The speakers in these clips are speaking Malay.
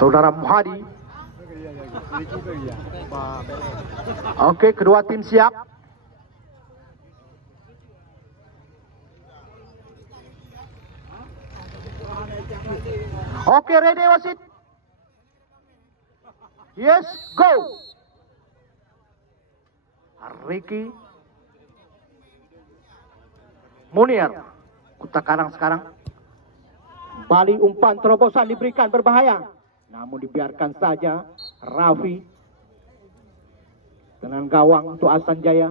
Saudara Muhadi. Oke, kedua tim siap. Oke, ready wasit. Yes, go. Ricky Munir, Kuta Karang sekarang. Kembali umpan terobosan diberikan berbahaya, namun dibiarkan saja. Raffi dengan gawang untuk Ahsan Jaya.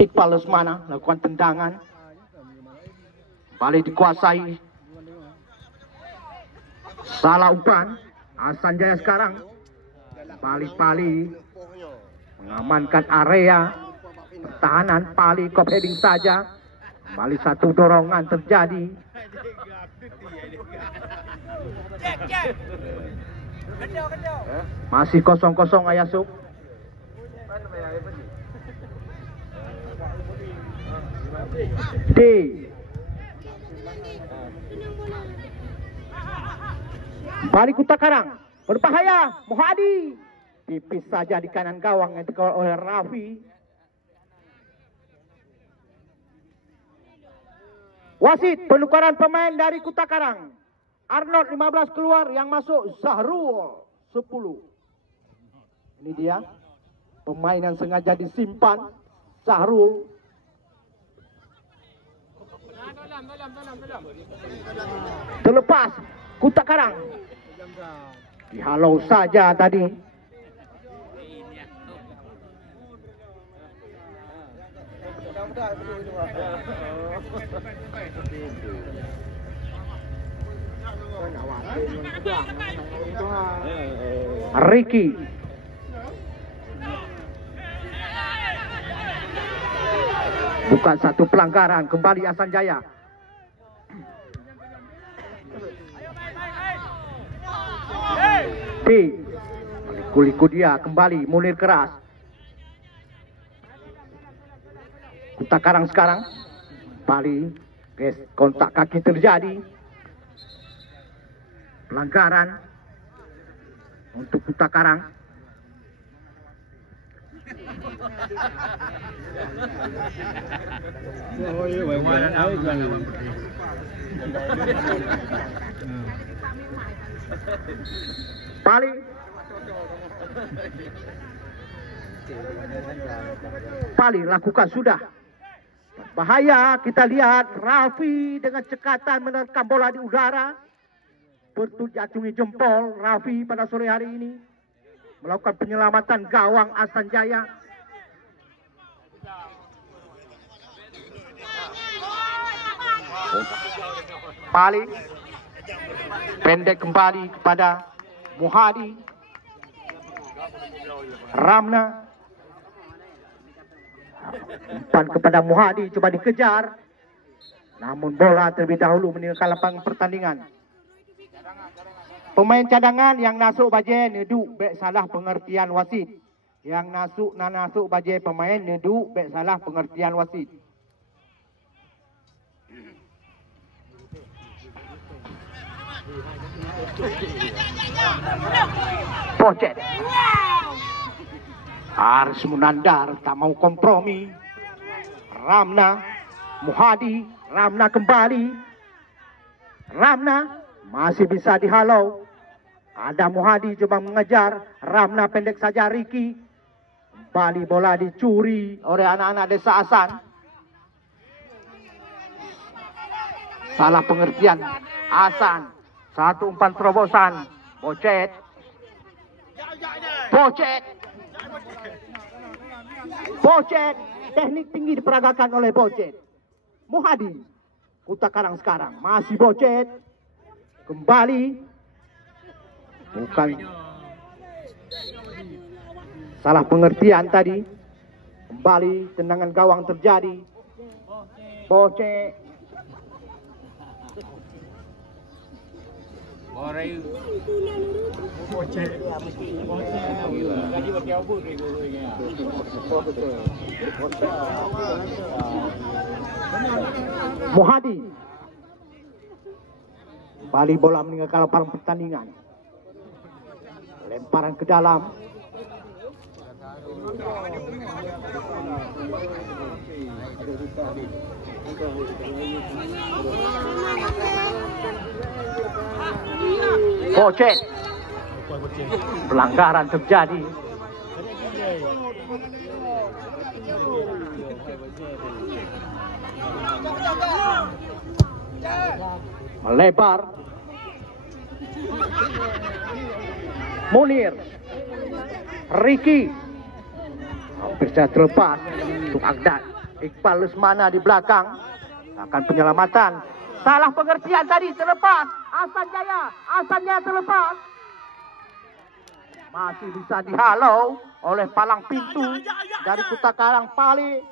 Iqbal Lesmana lakukan tendangan, balik dikuasai. Salah umpan. Ahsan Jaya sekarang Pali mengamankan area pertahanan. Pali kop heading saja. Kembali satu dorongan terjadi. Masih 0-0 Ayasuk. D. Balik Kuta Karang, berbahaya. Muhadi tipis saja di kanan gawang yang dikawal oleh Raffi. Wasit penukaran pemain dari Kuta Karang. Arnold 15 keluar, yang masuk Zahrul 10. Ini dia pemain yang sengaja disimpan, Zahrul. Terlepas Kuta Karang. Dihalau saja tadi. Ricky. Bukan satu pelanggaran, kembali Ahsan Jaya. Liku-liku dia kembali, Munir keras. Kuta Karang sekarang kembali, guys, kontak kaki terjadi. Pelanggaran untuk Kuta Karang. Pali lakukan sudah. Bahaya, kita lihat Raffi dengan cekatan menerkam bola di udara. Bertujacungi jempol Raffi pada sore hari ini melakukan penyelamatan gawang Ahsan Jaya. Pali pendek kembali kepada Muhadi. Ramna umpan kepada Muhadi, coba dikejar, namun bola terlebih dahulu meninggalkan lapangan pertandingan. Pemain cadangan yang nasuk baje neduk bek salah pengertian wasit. Yang nasuk baje pemain neduk bek salah pengertian wasit. Pocet. Harus Munandar tak mau kompromi. Ramna, Muhadi, Ramna kembali. Ramna masih bisa dihalau. Ada Muhadi coba mengejar. Ramna pendek saja Ricky. Kembali bola dicuri oleh anak-anak Desa Ahsan. Salah pengertian Ahsan. Satu umpan terobosan. Pocet. Teknik tinggi diperagakan oleh Pocet. Muhadi, Kuta Karang sekarang masih Pocet. Kembali. Bukan salah pengertian tadi. Kembali tendangan gawang terjadi. Pocet. Muhadi Bali bola meninggalkan lapangan pertandingan. Lemparan ke dalam. Pocet. Pelanggaran terjadi. Melebar. Munir, Ricky, hampir saja terlepas untuk Agdat. Iqbal Lesmana di belakang, akan penyelamatan. Salah pengertian tadi, terlepas. Ahsan Jaya terlepas. Masih bisa dihalau oleh palang pintu dari Kota Karang Pali.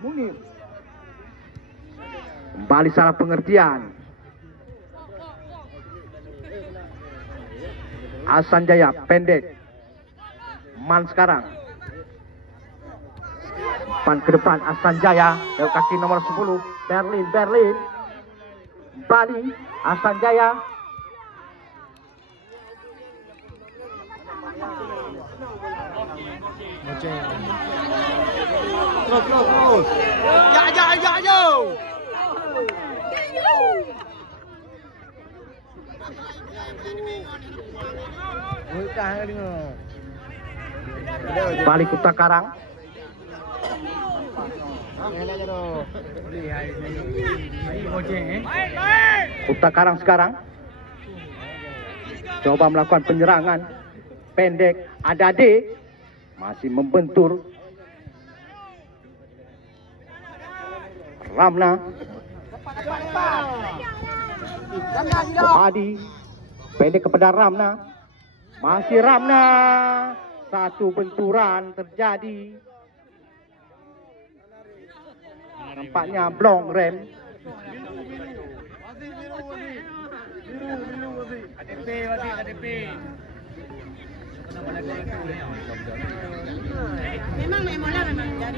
Munir. Kembali salah pengertian. Ahsan Jaya pendek. Man sekarang. Pan ke depan Ahsan Jaya. Dari kaki nomor 10. Berlin. Bali. Ahsan Jaya. Terus. Ya. Balik Kota Karang. Kota Karang sekarang coba melakukan penyerangan pendek. Adade masih membentur. Ramna, Hadi pendek kepada Ramna. Masih Ramna. Satu benturan terjadi. Nampaknya blong rem.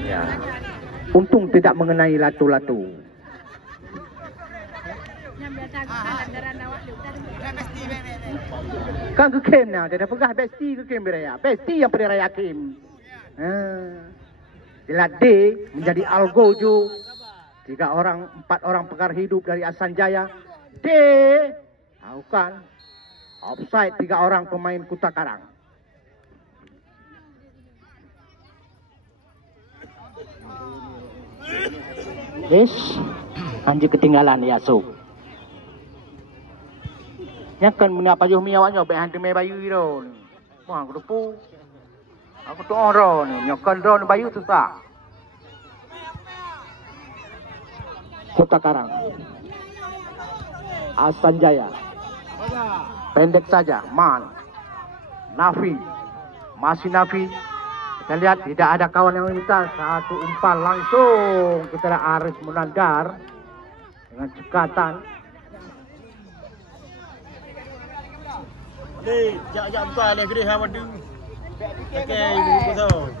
Ya. Untung tidak mengenai latu-latu. Kan ke kem nah, dia pegah besti ke kem beraya. Besti yang pada raya kem. Jelas D menjadi algojo. 4 orang pekar hidup dari Ahsan Jaya. D, bukan. Offside 3 orang pemain Kota Karang. Anjir ketinggalan ya so. Nyakan mengapa jauh miawaknya baik hantu mai bayu itu. Wah, aku lupa. Aku tu orang ni nyakan drone bayu tu tak. Kota Karang. Ahsan Jaya. Pendek saja, Man. Nafi. Masih Nafi. Kita lihat tidak ada kawan yang meminta. Satu umpan langsung kita lihat Aris Munandar dengan cekatan. Ni, jak buka ni gede ha madu. Okey, betul.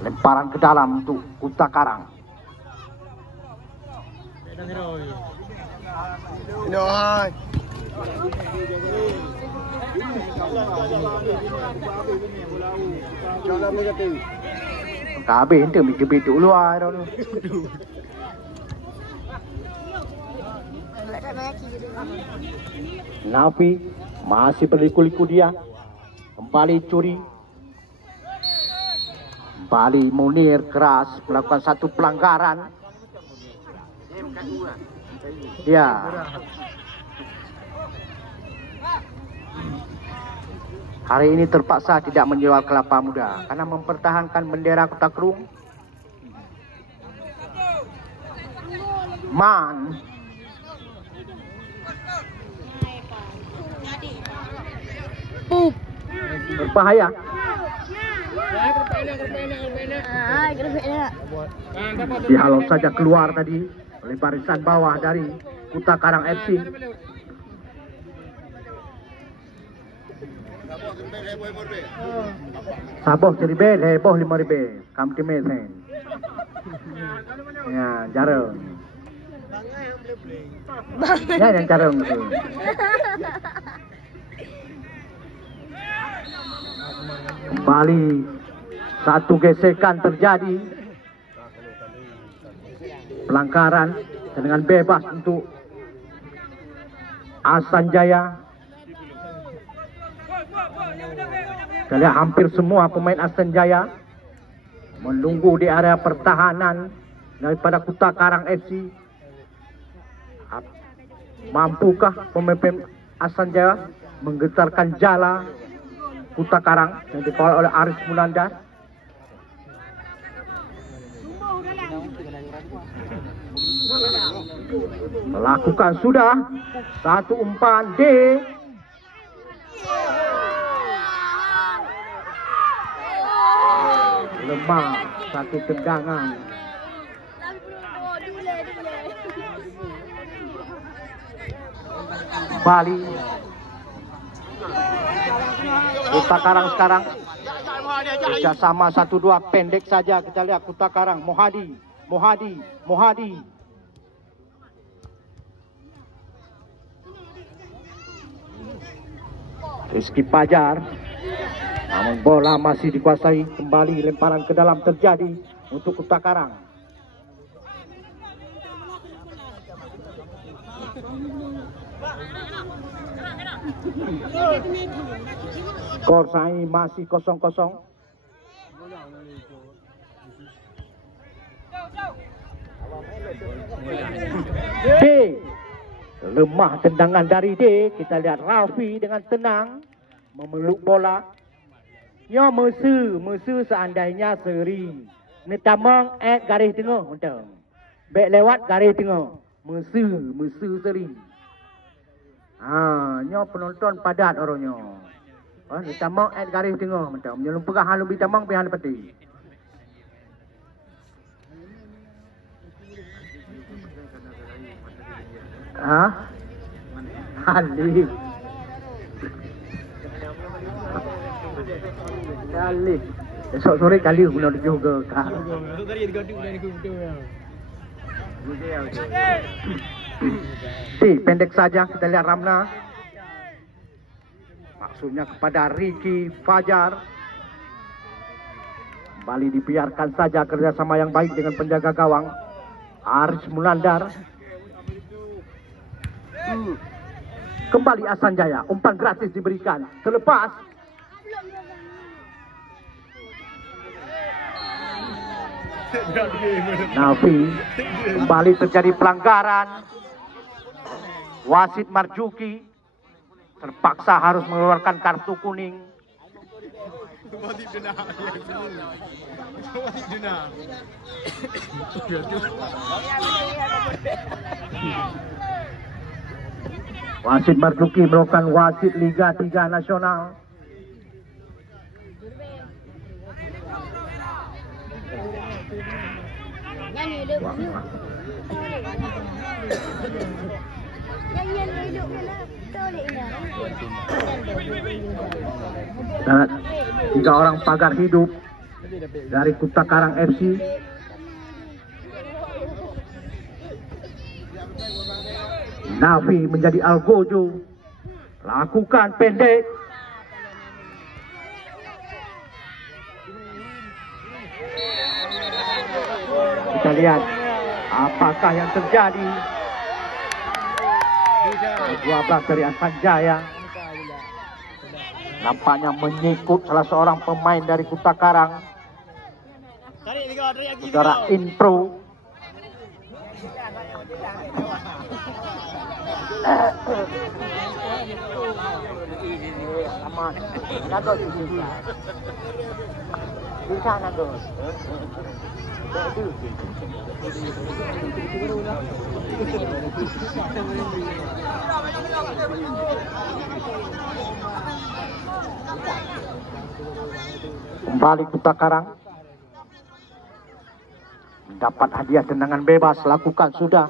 Lemparan ke dalam untuk Kota Karang. No, hai. Jalan negatif. Kabeh ente mikir dulu ah tu. Nafi masih berliku-liku dia. Kembali curi. Kembali Munir keras melakukan satu pelanggaran. Ya. Hari ini terpaksa tidak menjual kelapa muda karena mempertahankan bendera Kota Kerung. Man. Berbahaya. Dihalau saja keluar tadi oleh barisan bawah dari Kuta Karang FC. Saboh jadi bel, heboh 5 kam timesen. Ya, jarang. Ya, yang jarang tu. Kembali satu gesekan terjadi. Pelanggaran dengan bebas untuk Asanjaya. Kita lihat hampir semua pemain Asanjaya menunggu di area pertahanan daripada Kuta Karang FC. Mampukah pemain Asanjaya menggetarkan jala Kuta Karang yang dikawal oleh Aris Munandar? Melakukan sudah satu umpan D. Lemah satu tendangan. Bali Kuta Karang sekarang kerjasama 1-2 pendek saja. Kita lihat Kuta Karang. Mohadi. Rizky Pajar, namun bola masih dikuasai. Kembali lemparan ke dalam terjadi untuk Kuta Karang. Skor saat masih 0-0. D. Lemah tendangan dari D. Kita lihat Rafi dengan tenang memeluk bola. Nyo mesu seandainya seri. Netamang garis tengah untuk. Baik lewat garis tengah. Mesu seri. Nyo penonton padat orangnya. Netamang garis tengah untuk. Menyelumpukah halum bitamang pihan peti. Halif. Esok sore kali guna juga kah? Pendek saja kita lihat Ramna. Maksudnya kepada Ricky Fajar. Kembali dibiarkan saja kerjasama yang baik dengan penjaga gawang Aris Munandar. Kembali Asanjaya, umpan gratis diberikan. Terlepas. Nafi, kembali terjadi pelanggaran. Wasit Marjuki terpaksa harus mengeluarkan kartu kuning. Wasit Marzuki merupakan wasit Liga 3 Nasional. Dan 3 orang pagar hidup dari Kuta Karang FC. Nafi menjadi Algojo. Lakukan pendek. Kita lihat apakah yang terjadi. 12 dari Asanjaya nampaknya menyikut salah seorang pemain dari Kuta Karang. Saudara Impro. Aman. Nagos bisa nagos. Kembali Kuta Karang. dapat hadiah tendangan bebas, lakukan sudah.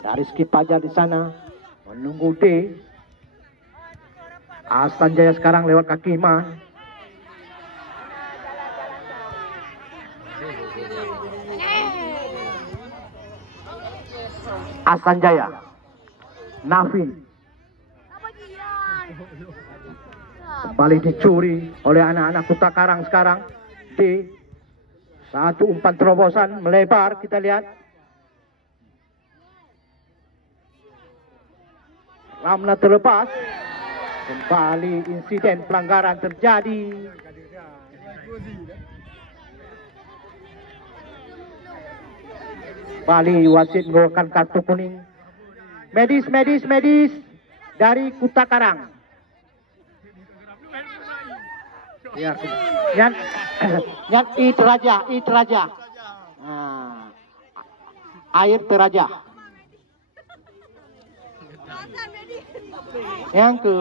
Ada Rizky Pajar di sana menunggu D. Ahsan Jaya sekarang lewat kaki Iman. Ahsan Jaya, Nafi kembali dicuri oleh anak-anak Kuta Karang sekarang. D. Satu umpan terobosan melebar, kita lihat. Ramla terlepas. Kembali insiden pelanggaran terjadi. Kembali wasit mengeluarkan kartu kuning. Medis dari Kuta Karang. Ya, yang I teraja. Air teraja. Yang ke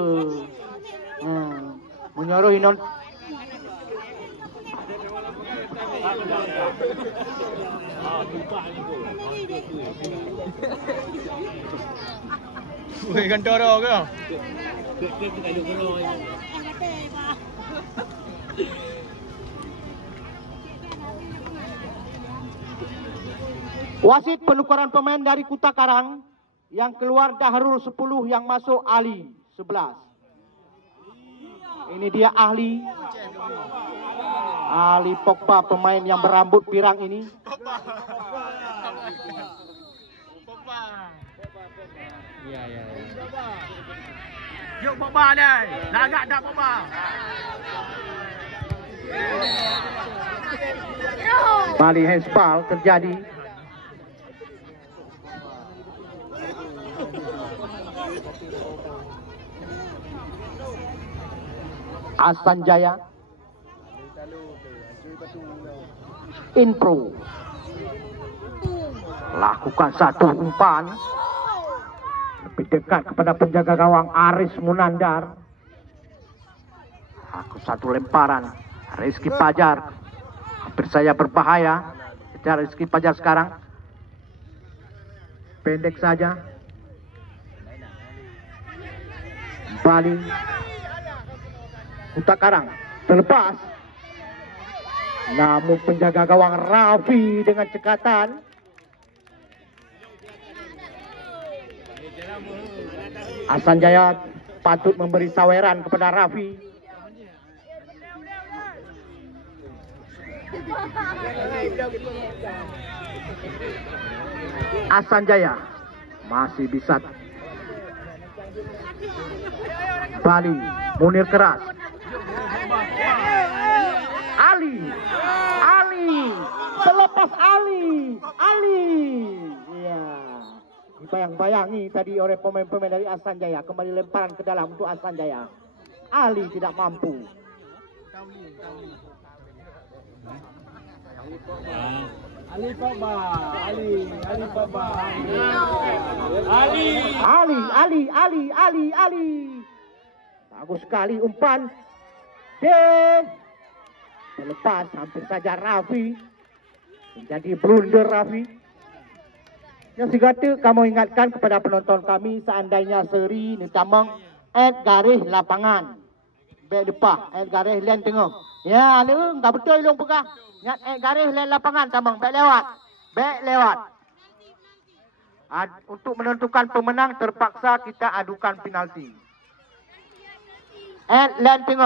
menyuruh Inon. Weh gantara ke? Wasit penukaran pemain dari Kuta Karang. Yang keluar Dahrul 10, yang masuk Ali 11. Ini dia Ali Pogba, pemain yang berambut pirang ini. Ya. Yuk Pogba deh. Lagak dah Pogba. Bali handsball terjadi. Ahsan Jaya Impro lakukan satu umpan lebih dekat kepada penjaga gawang Aris Munandar. Satu lemparan Rizky Pajar, hampir saja berbahaya. Kejar Rizky Pajar sekarang, pendek saja. Bali Kuta Karang terlepas, namun penjaga gawang Raffi dengan cekatan. Ahsan Jaya patut memberi saweran kepada Raffi. Ahsan Jaya masih bisa. Bali Munir keras. Ali terlepas Ali. Ya, dibayang-bayangi tadi oleh pemain-pemain dari Ahsan Jaya. Kembali lemparan ke dalam untuk Ahsan Jaya. Ali tidak mampu. Ali Pogba. Ali. Bagus sekali umpan. Terlepas, hampir saja Raffi. Menjadi blunder Raffi. Yang sigata kamu ingatkan kepada penonton kami, seandainya seri ni tamang garis lapangan. Baik depan, garis len tengah. Ya, ni enggak betul long pegang. Ingat garis len lapangan tamang, baik lewat. Untuk menentukan pemenang terpaksa kita adukan penalti. Len tengah.